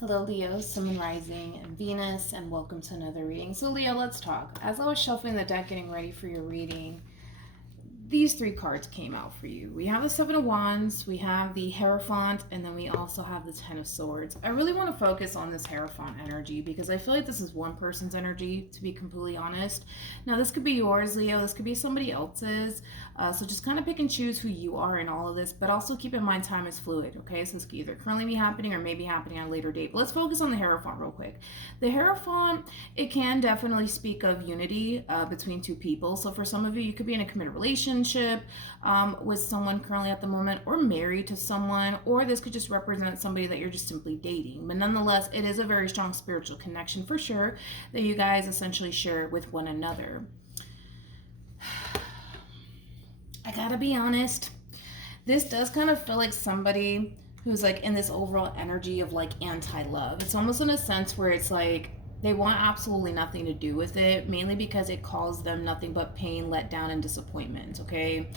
Hello Leo, Sun and Rising, and Venus, and welcome to another reading. So Leo, let's talk. As I was shuffling the deck getting ready for your reading, these three cards came out for you. We have the Seven of Wands, we have the Hierophant, and then we also have the Ten of Swords. I really want to focus on this Hierophant energy because I feel like this is one person's energy, to be completely honest. Now, this could be yours, Leo. This could be somebody else's. So just kind of pick and choose who you are in all of this, but also keep in mind time is fluid, okay? So this could either currently be happening or maybe happening at a later date. But let's focus on the Hierophant real quick. The Hierophant, it can definitely speak of unity between two people. So for some of you, you could be in a committed relationship with someone currently at the moment, or married to someone, or this could just represent somebody that you're just simply dating. But nonetheless, it is a very strong spiritual connection for sure that you guys essentially share with one another. I gotta be honest, this does kind of feel like somebody who's like in this overall energy of like anti-love. It's almost in a sense where it's like they want absolutely nothing to do with it, mainly because it caused them nothing but pain, letdown, and disappointment, okay?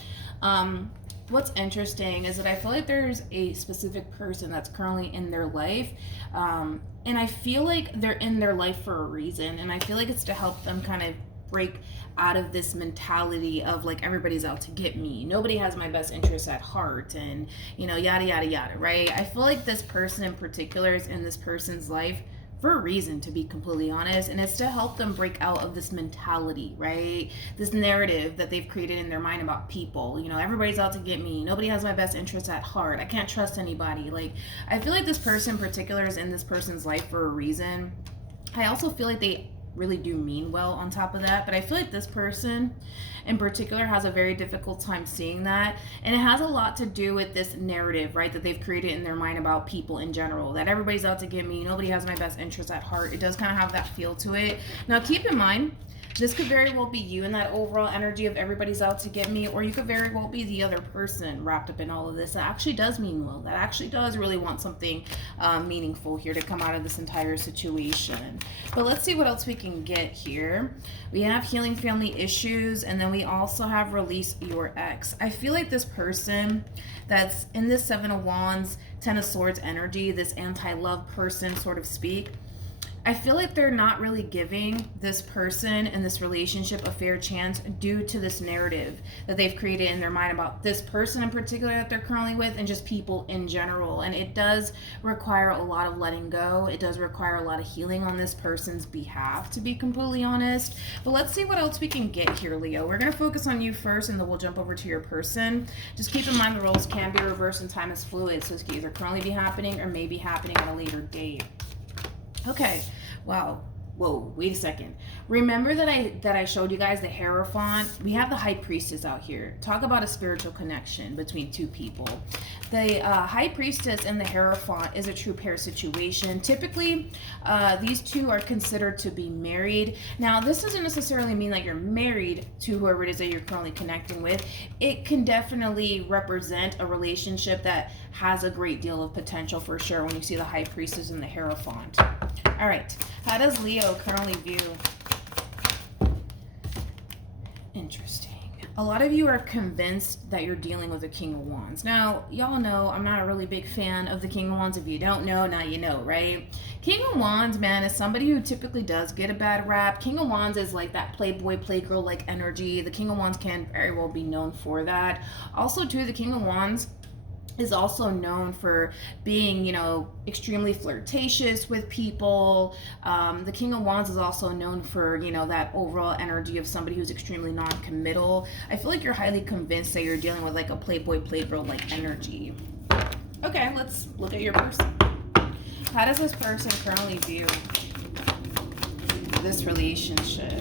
What's interesting is that I feel like there's a specific person that's currently in their life, and I feel like they're in their life for a reason, and I feel like it's to help them kind of break out of this mentality of like everybody's out to get me, nobody has my best interests at heart, and yada yada yada, right? I feel like this person in particular is in this person's life for a reason, to be completely honest, and it's to help them break out of this mentality, right? This narrative that they've created in their mind about people. Everybody's out to get me, nobody has my best interests at heart, I can't trust anybody. Like, I feel like this person in particular is in this person's life for a reason. I also feel like they really do mean well on top of that, but I feel like this person in particular has a very difficult time seeing that, and it has a lot to do with this narrative, right, that they've created in their mind about people in general, that everybody's out to get me, nobody has my best interests at heart. It does kind of have that feel to it. Now keep in mind, this could very well be you in that overall energy of everybody's out to get me, or you could very well be the other person wrapped up in all of this that actually does mean well, that actually does really want something meaningful here to come out of this entire situation. But let's see what else we can get here. We have healing family issues, and then we also have release your ex. I feel like this person that's in this Seven of Wands, Ten of Swords energy, this anti-love person, sort of speak, I feel like they're not really giving this person in this relationship a fair chance due to this narrative that they've created in their mind about this person in particular that they're currently with, and just people in general. And it does require a lot of letting go. It does require a lot of healing on this person's behalf, to be completely honest. But let's see what else we can get here, Leo. We're going to focus on you first, and then we'll jump over to your person. Just keep in mind the roles can be reversed and time is fluid, so it can either currently be happening or may be happening at a later date. Okay, wow. Whoa, wait a second. Remember that I showed you guys the Hierophant? We have the High Priestess out here. Talk about a spiritual connection between two people. The High Priestess and the Hierophant is a true pair situation. Typically, these two are considered to be married. Now, this doesn't necessarily mean that you're married to whoever it is that you're currently connecting with. It can definitely represent a relationship that has a great deal of potential for sure when you see the High Priestess and the Hierophant. All right, how does Leo currently view? Interesting. A lot of you are convinced that you're dealing with the King of Wands. Now, y'all know I'm not a really big fan of the King of Wands. If you don't know, now you know, right? King of Wands, man, is somebody who typically does get a bad rap. King of Wands is like that playboy, playgirl-like energy. The King of Wands can very well be known for that. Also, too, the King of Wands is also known for being, extremely flirtatious with people. The King of Wands is also known for, that overall energy of somebody who's extremely non-committal. I feel like you're highly convinced that you're dealing with like a playboy, playgirl-like energy. Okay, let's look at your person. How does this person currently view this relationship?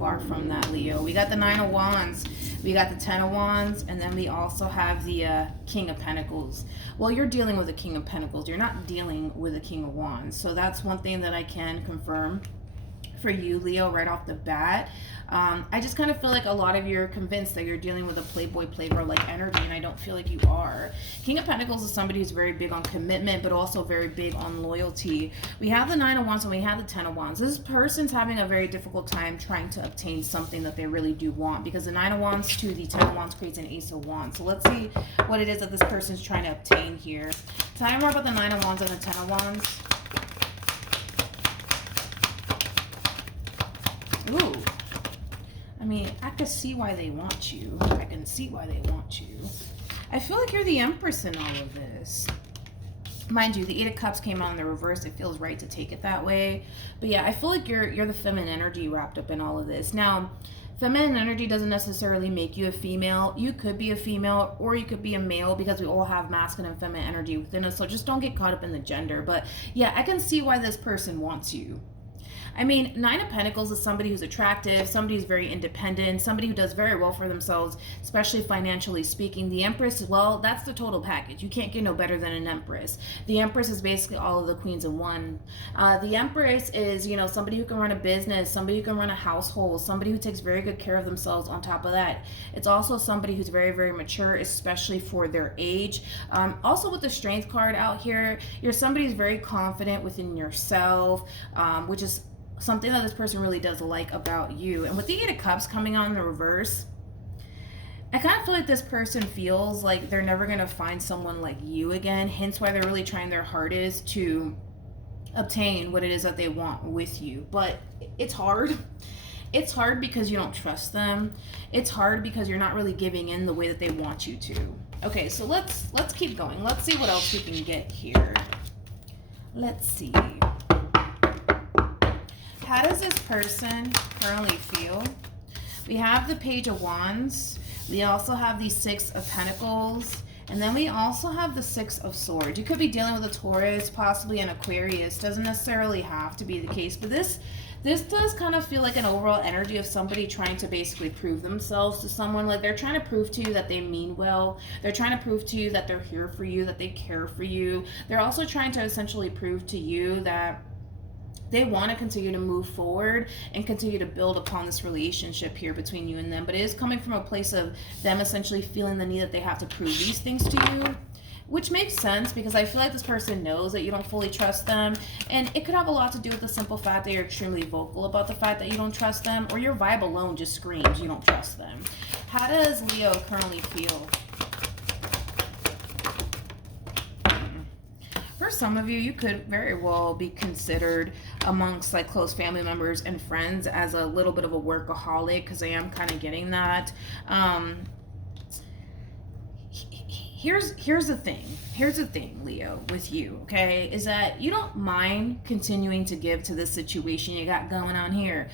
Far from that, Leo. We got the Nine of Wands. We got the Ten of Wands, and then we also have the King of Pentacles. Well, you're dealing with the King of Pentacles. You're not dealing with the King of Wands. So that's one thing that I can confirm for you, Leo, right off the bat. I just kind of feel like a lot of you are convinced that you're dealing with a playboy, playgirl-like energy, and I don't feel like you are. King of Pentacles is somebody who's very big on commitment, but also very big on loyalty. We have the Nine of Wands and we have the Ten of Wands. This person's having a very difficult time trying to obtain something that they really do want, because the Nine of Wands to the Ten of Wands creates an Ace of Wands. So let's see what it is that this person's trying to obtain here. Tell me more about the Nine of Wands and the Ten of Wands. Ooh. I mean, I can see why they want you. I can see why they want you. I feel like you're the Empress in all of this. Mind you, the Eight of Cups came out in the reverse. It feels right to take it that way. But yeah, I feel like you're the feminine energy wrapped up in all of this. Now, feminine energy doesn't necessarily make you a female. You could be a female or you could be a male, because we all have masculine and feminine energy within us. So just don't get caught up in the gender. But yeah, I can see why this person wants you. I mean, Nine of Pentacles is somebody who's attractive, somebody who's very independent, somebody who does very well for themselves, especially financially speaking. The Empress, well, that's the total package. You can't get no better than an Empress. The Empress is basically all of the queens in one. The Empress is, you know, somebody who can run a business, somebody who can run a household, somebody who takes very good care of themselves. On top of that, it's also somebody who's very, very mature, especially for their age. Also with the Strength card out here, you're somebody who's very confident within yourself, which is something that this person really does like about you. And with the Eight of Cups coming on in the reverse, I kind of feel like this person feels like they're never going to find someone like you again, hence why they're really trying their hardest to obtain what it is that they want with you. But it's hard. It's hard because you don't trust them. It's hard because you're not really giving in the way that they want you to. Okay, so let's keep going. Let's see what else we can get here. Let's see. How does this person currently feel? We have the Page of Wands. We also have the Six of Pentacles. And then we also have the Six of Swords. You could be dealing with a Taurus, possibly an Aquarius. Doesn't necessarily have to be the case. But this does kind of feel like an overall energy of somebody trying to basically prove themselves to someone. Like they're trying to prove to you that they mean well. They're trying to prove to you that they're here for you, that they care for you. They're also trying to essentially prove to you that they want to continue to move forward and continue to build upon this relationship here between you and them. But it is coming from a place of them essentially feeling the need that they have to prove these things to you, which makes sense because I feel like this person knows that you don't fully trust them. And it could have a lot to do with the simple fact that you're extremely vocal about the fact that you don't trust them, or your vibe alone just screams you don't trust them. How does Leo currently feel? For some of you, you could very well be considered amongst like close family members and friends as a little bit of a workaholic, because I am kind of getting that. Here's the thing, Leo, with you, okay, is that you don't mind continuing to give to this situation you got going on here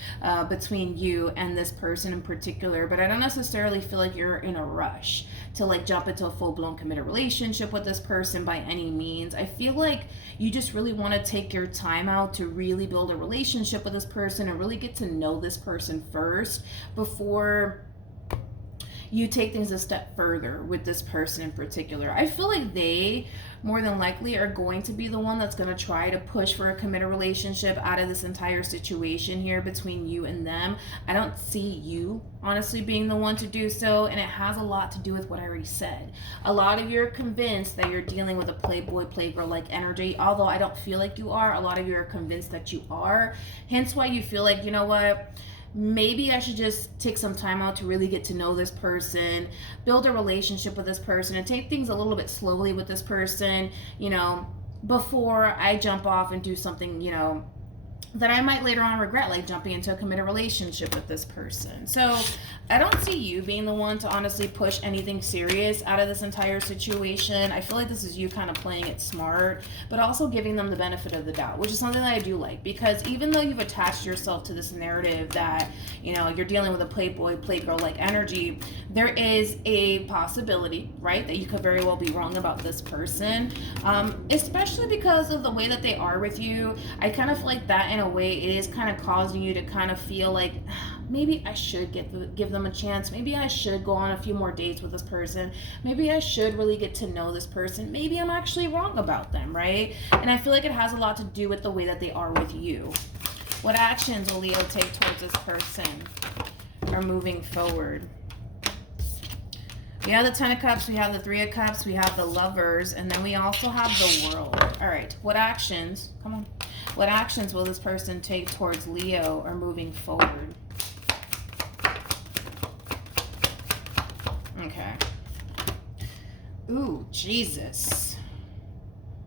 between you and this person in particular, but I don't necessarily feel like you're in a rush to like jump into a full-blown committed relationship with this person by any means. I feel like you just really want to take your time out to really build a relationship with this person and really get to know this person first before you take things a step further with this person in particular. I feel like they more than likely are going to be the one that's going to try to push for a committed relationship out of this entire situation here between you and them. I don't see you honestly being the one to do so, and it has a lot to do with what I already said. A lot of you are convinced that you're dealing with a playboy, playgirl like energy, although I don't feel like you are. A lot of you are convinced that you are, hence why you feel like, you know what, maybe I should just take some time out to really get to know this person, build a relationship with this person, and take things a little bit slowly with this person, you know, before I jump off and do something, you know, that I might later on regret, like jumping into a committed relationship with this person. So I don't see you being the one to honestly push anything serious out of this entire situation. I feel like this is you kind of playing it smart, but also giving them the benefit of the doubt, which is something that I do like, because even though you've attached yourself to this narrative that, you know, you're dealing with a playboy, playgirl like energy, there is a possibility, right, that you could very well be wrong about this person, especially because of the way that they are with you. I kind of feel like that in a way it is kind of causing you to kind of feel like maybe I should give them a chance. Maybe I should go on a few more dates with this person. Maybe I should really get to know this person. Maybe I'm actually wrong about them, right? And I feel like it has a lot to do with the way that they are with you. What actions will Leo take towards this person are moving forward? We have the Ten of Cups, we have the Three of Cups, we have the Lovers, and then we also have the World. All right, what actions, come on, what actions will this person take towards Leo or moving forward? Okay. Ooh, Jesus.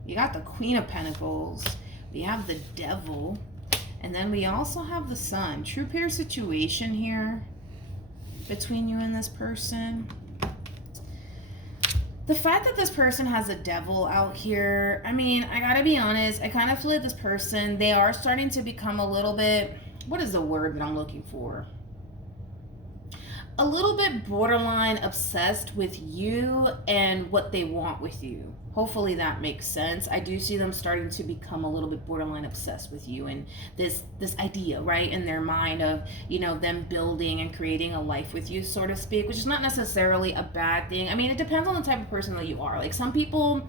You got the Queen of Pentacles. We have the Devil. And then we also have the Sun. True pair situation here between you and this person. The fact that this person has a devil out here, I mean, I gotta be honest, I kind of feel like this person, they are starting to become a little bit, what is the word that I'm looking for? A little bit borderline obsessed with you and what they want with you. Hopefully that makes sense. I do see them starting to become a little bit borderline obsessed with you and this idea, right, in their mind of, you know, them building and creating a life with you, so to speak, which is not necessarily a bad thing. I mean, it depends on the type of person that you are. Like some people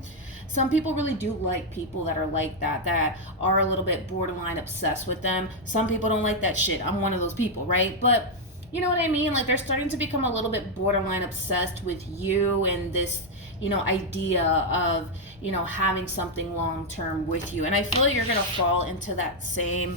really do like people that are like that are a little bit borderline obsessed with them. Some people don't like that shit. I'm one of those people, right? But you know what I mean? Like they're starting to become a little bit borderline obsessed with you and this, you know, idea of, you know, having something long term with you. And I feel like you're going to fall into that same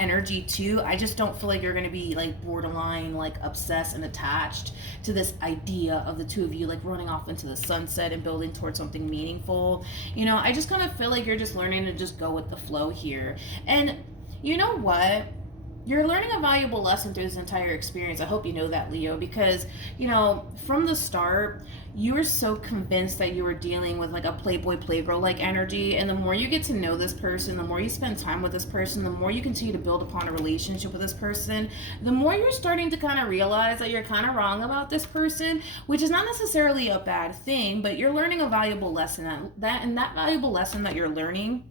energy too. I just don't feel like you're going to be like borderline like obsessed and attached to this idea of the two of you like running off into the sunset and building towards something meaningful. You know, I just kind of feel like you're just learning to just go with the flow here. And you know what? You're learning a valuable lesson through this entire experience. I hope you know that, Leo, because, you know, from the start, you were so convinced that you were dealing with like a playboy playgirl like energy. And the more you get to know this person, the more you spend time with this person, the more you continue to build upon a relationship with this person, the more you're starting to kind of realize that you're kind of wrong about this person, which is not necessarily a bad thing, but you're learning a valuable lesson. That valuable lesson that you're learning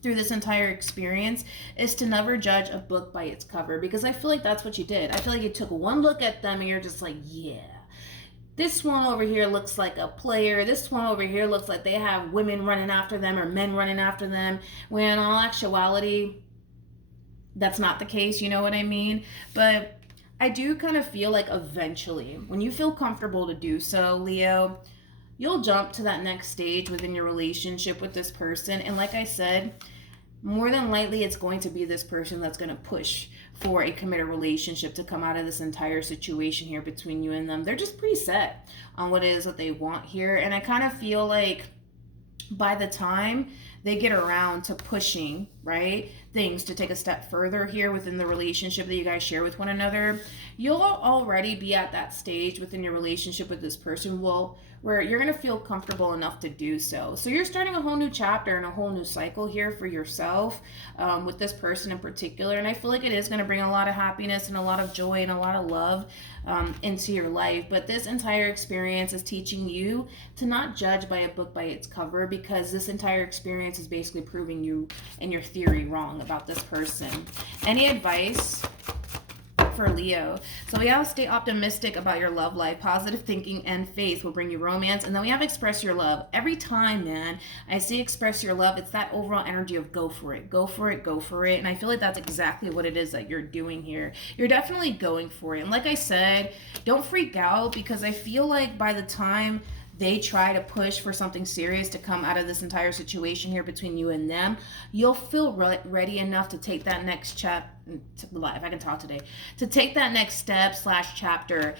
through this entire experience is to never judge a book by its cover, because I feel like that's what you did. I feel like you took one look at them and you're just like, yeah, this one over here looks like a player, this one over here looks like they have women running after them or men running after them, when in all actuality that's not the case. You know what I mean? But I do kind of feel like eventually, when you feel comfortable to do so, Leo, you'll jump to that next stage within your relationship with this person. And like I said, more than likely it's going to be this person that's going to push for a committed relationship to come out of this entire situation here between you and them. They're just pretty set on what it is that they want here. And I kind of feel like by the time they get around to pushing, right, things to take a step further here within the relationship that you guys share with one another, you'll already be at that stage within your relationship with this person, well, where you're going to feel comfortable enough to do so. So you're starting a whole new chapter and a whole new cycle here for yourself with this person in particular. And I feel like it is going to bring a lot of happiness and a lot of joy and a lot of love into your life. But this entire experience is teaching you to not judge by a book by its cover, because this entire experience is basically proving you and your theory wrong about this person. Any advice for Leo? So we have stay optimistic about your love life. Positive thinking and faith will bring you romance. And then we have express your love. Every time, man, I see express your love, it's that overall energy of go for it, go for it, go for it. And I feel like that's exactly what it is that you're doing here. You're definitely going for it. And like I said, don't freak out, because I feel like by the time they try to push for something serious to come out of this entire situation here between you and them, you'll feel ready enough to take that next if I can talk today, to take that next step / chapter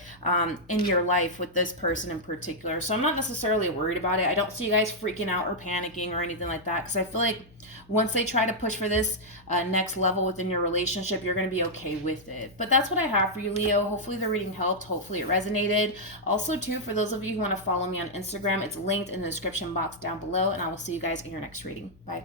in your life with this person in particular. So I'm not necessarily worried about it. I don't see you guys freaking out or panicking or anything like that, because I feel like once they try to push for this next level within your relationship, you're going to be okay with it. But that's what I have for you, Leo. Hopefully the reading helped. Hopefully it resonated. Also, too, for those of you who want to follow me on Instagram, it's linked in the description box down below, and I will see you guys in your next reading. Bye.